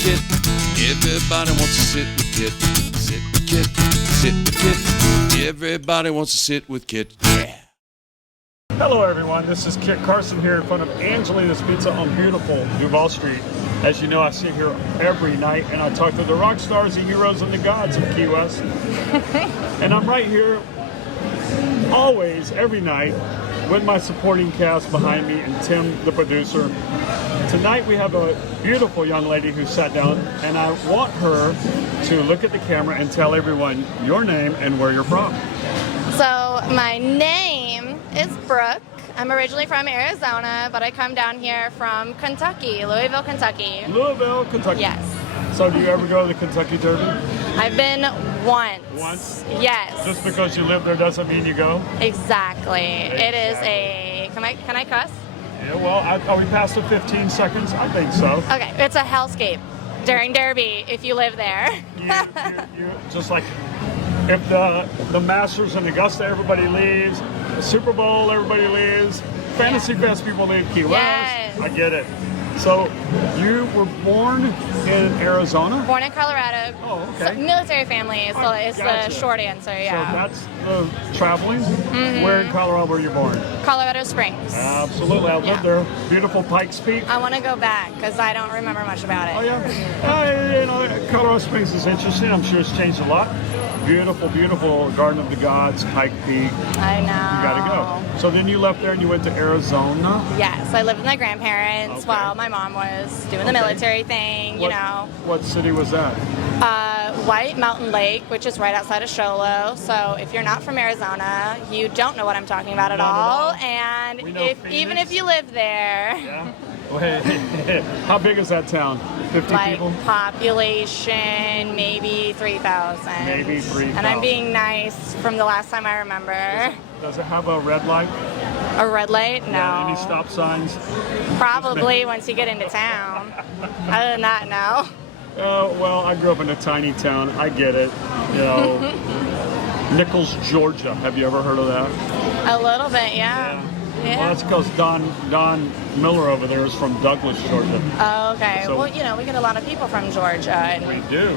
Kit. Everybody wants to sit with Kit. Sit with Kit. Sit with Kit. Everybody wants to sit with Kit. Yeah. Hello everyone, this is Kit Carson here in front of Angelina's Pizza on beautiful Duval Street. As you know, I sit here every night and I talk to the rock stars, the heroes, and the gods of Key West. And I'm right here always, every night, with my supporting cast behind me and Tim, the producer. Tonight we have a beautiful young lady who sat down, and I want her to look at the camera and tell everyone your name and where you're from. So my name is Brook. I'm originally from Arizona, but I come down here from Kentucky, Louisville, Kentucky. Louisville, Kentucky. Yes. So do you ever go to the Kentucky Derby? I've been once. Once? Yes. Just because you live there doesn't mean you go? Exactly. It is a, can I cuss? Yeah, well, are we past the 15 seconds? I think so. Okay, it's a hellscape during Derby if you live there. you just like, if the Masters in Augusta, everybody leaves. The Super Bowl, everybody leaves. Fantasy Fest, people leave Key West. Yes. I get it. So you were born in Arizona? Born in Colorado. Oh, okay. So, military family is Gotcha. the short answer, yeah. So that's traveling? Mm-hmm. Where in Colorado were you born? Colorado Springs. Absolutely. I lived there. Beautiful Pikes Peak. I want to go back because I don't remember much about it. Oh, yeah. Colorado Springs is interesting. I'm sure it's changed a lot. Beautiful, beautiful Garden of the Gods, Pike Peak. I know. You got to go. So then you left there and you went to Arizona? Yes, I lived with my grandparents while my mom was doing the military thing, you know. What city was that? White Mountain Lake, which is right outside of Shoalo. So if you're not from Arizona, you don't know what I'm talking about at all. And even if you live there. Yeah. How big is that town? 50 people? Population, maybe 3,000. Maybe 3,000. And I'm being nice from the last time I remember. Does it have a red light? A red light? No. Yeah, any stop signs? Probably once you get into town. Other than that, no. Well, I grew up in a tiny town. I get it. You know, Nichols, Georgia. Have you ever heard of that? A little bit, yeah. Well, that's because Don Miller over there is from Douglas, Georgia. Oh, okay. So, well, you know, we get a lot of people from Georgia. And we do.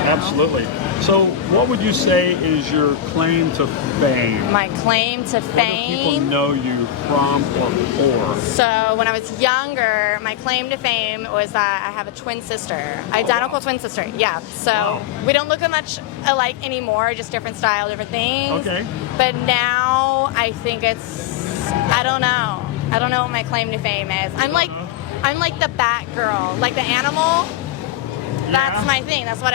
Absolutely. So what would you say is your claim to fame? My claim to fame? What do people know you from or for? So when I was younger, my claim to fame was that I have a twin sister. Identical twin sister, yeah. So we don't look much alike anymore, just different style, different things. Okay. But now I think I don't know. I don't know what my claim to fame is. I'm like the Batgirl, like the animal. That's my thing. That's what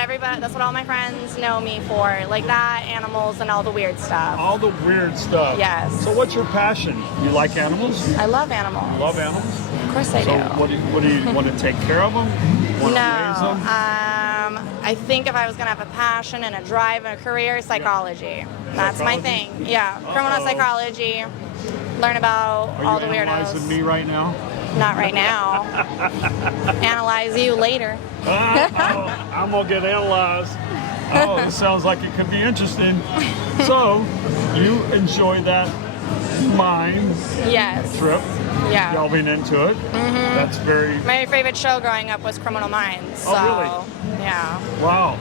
all my friends know me for. Like that, animals, and all the weird stuff. All the weird stuff. Yes. So what's your passion? You like animals? I love animals. You love animals? Of course I do. What do you want to take care of them? Want to raise them? I think if I was going to have a passion and a drive and a career, psychology. That's my thing. Yeah. Criminal psychology. Learn about all the weirdos. Are you analyzing me right now? Not right now. Analyze you later. I'm going to get analyzed. Oh, this sounds like it could be interesting. So, you enjoy that mind trip. Yeah. Delving into it. Mm-hmm. That's very... My favorite show growing up was Criminal Minds. So, really? Yeah. Wow.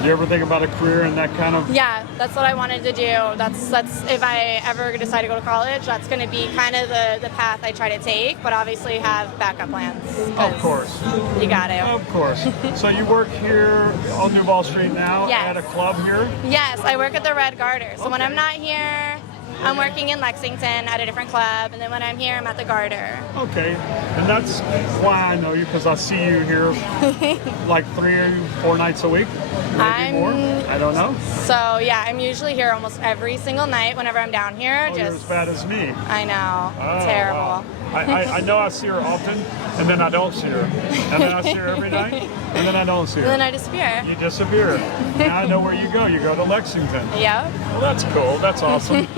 Do you ever think about a career in that kind of... Yeah, that's what I wanted to do. That's if I ever decide to go to college, that's going to be kind of the path I try to take, but obviously have backup plans. Of course. You got to. Of course. So you work here on Duval Street now at a club here? Yes, I work at the Red Garter. So when I'm not here, I'm working in Lexington at a different club, and then when I'm here, I'm at the Garter. Okay, and that's why I know you, because I see you here like 3 or 4 nights a week, maybe more. I don't know. So yeah, I'm usually here almost every single night whenever I'm down here. Oh, you're as bad as me. I know. Oh, terrible. Wow. I know I see her often, and then I don't see her. And then I see her every night, and then I don't see her. And then I disappear. You disappear. Now I know where you go. You go to Lexington. Yep. Well, that's cool. That's awesome.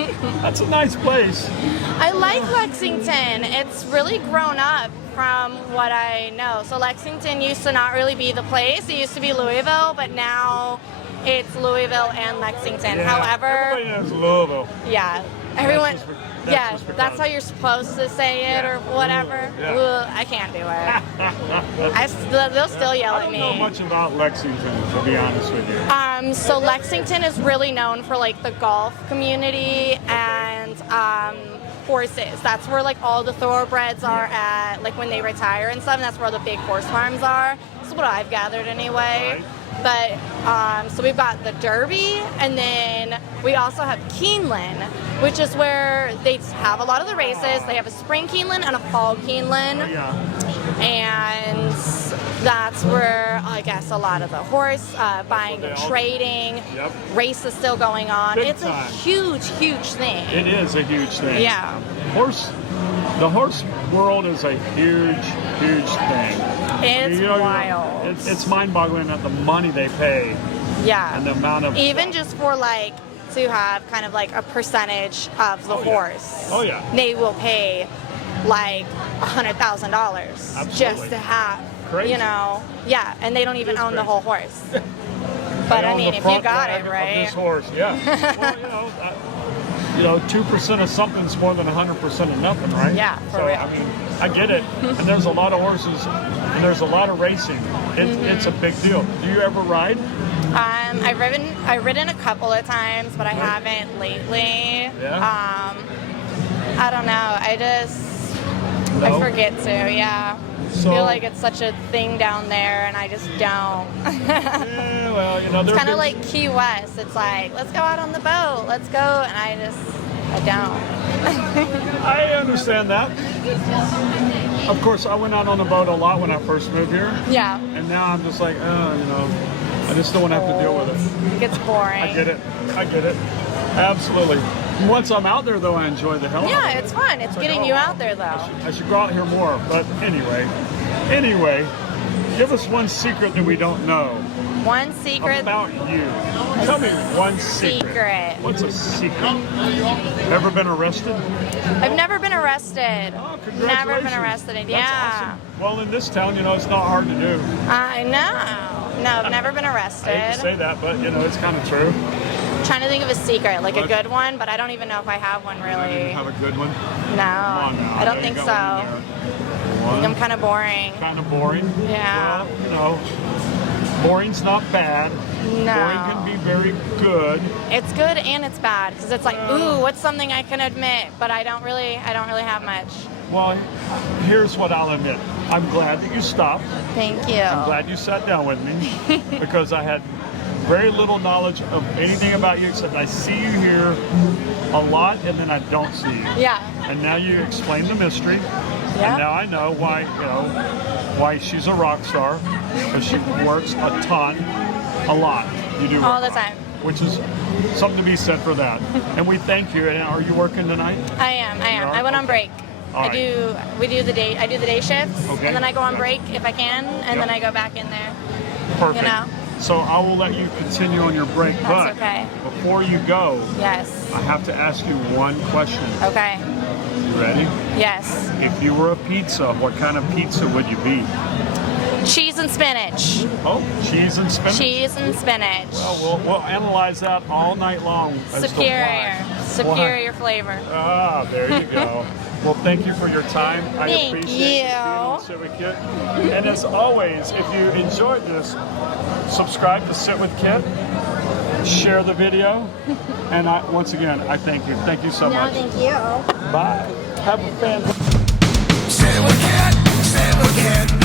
That's a nice place. I like Lexington. It's really grown up from what I know. So Lexington used to not really be the place. It used to be Louisville, but now it's Louisville and Lexington. Yeah, However, everybody knows Louisville. yeah, everyone. Yeah, just because. that's how you're supposed to say it or whatever. Yeah. Ugh, I can't do it. They'll still yell I at don't me. know much about Lexington, to be honest with you. So Lexington is really known for like the golf community and horses. That's where like all the thoroughbreds are at, like when they retire and stuff. And that's where the big horse farms are. That's what I've gathered anyway. Right. But so we've got the Derby, and then we also have Keeneland, which is where they have a lot of the races. They have a spring Keeneland and a fall Keeneland. Yeah. And that's where I guess a lot of the horse buying and trading, Yep. race is still going on. Big It's time. a huge thing. It is a huge thing. Yeah. The horse world is a huge thing. It's wild. It's mind-boggling at the money they pay Yeah. and the amount of Even just for like to have kind of like a percentage of the horse. Oh yeah. They will pay like $100,000 Absolutely. just to have, Crazy. you know, yeah, and they don't even It's own the crazy. whole horse. They But I own mean, the if you front got leg it of right. this horse, yeah. Well, 2% of something's more than 100% of nothing, right? Yeah, for so, real. I mean, I get it. And there's a lot of horses, and there's a lot of racing. It's a big deal. Do you ever ride? I've ridden a couple of times, but I haven't lately. Yeah. I don't know. I No? forget to. Yeah. So- I feel like it's such a thing down there, and I just don't. Yeah, well, It's there's kind of been- like Key West. It's like, let's go out on the boat. Let's go, and I don't. I understand that. Of course, I went out on the boat a lot when I first moved here, Yeah. and now I'm just like, I just don't want to have to deal with it. It gets boring. I get it. Absolutely. Once I'm out there, though, I enjoy the hell out Yeah, of it. it's fun. It's like, getting oh, you out there, though. I should go out here more. But anyway, give us one secret that we don't know One secret. about you. Tell me one secret. What's a secret? Ever been arrested? I've never been arrested. Oh, Never been congratulations. arrested. That's Yeah. awesome. Well, in this town, it's not hard to do. I know. No, I've never been I hate arrested. to say that, but it's kind of true. Trying to think of a secret, like a What? good one, but I don't even know if I have one You really. have a good one? No, Come on now. I don't There think you so. go. I think I'm kind of boring. Kind of boring. Yeah. Well, boring's not bad. No. Boring can be very good. It's good and it's bad because it's like, ooh, what's something I can admit, but I don't really have much. Well, here's what I'll admit. I'm glad that you stopped. Thank you. I'm glad you sat down with me because I had very little knowledge of anything about you except I see you here a lot and then I don't see you. Yeah. And now you explain the mystery. Yeah. And now I know why she's a rock star because she works a ton, a lot. You do All work the time. which is something to be said for that. And we thank you. And are you working tonight? I am. You are? I went on break. All right. I do the day shifts, Okay. and then I go on Yep. break if I can, and then Yep. I go back in there. Perfect. You know. So I will let you continue on your break. That's but okay. before you go, Yes. I have to ask you one question. Okay. You ready? Yes. If you were a pizza, what kind of pizza would you be? Cheese and spinach. Oh, cheese and spinach. Cheese and spinach. Well, we'll analyze that all night long. as to Superior. why. Superior flavor. Ah, there you go. Well, thank you for your time. I Thank appreciate you. being on Sit with Kit. And as always, if you enjoyed this, subscribe to Sit with Kit, share the video, and once again, I thank you. Thank you so No, much. thank you. Bye. Have a fantastic. Sit with Kit, sit with Kit.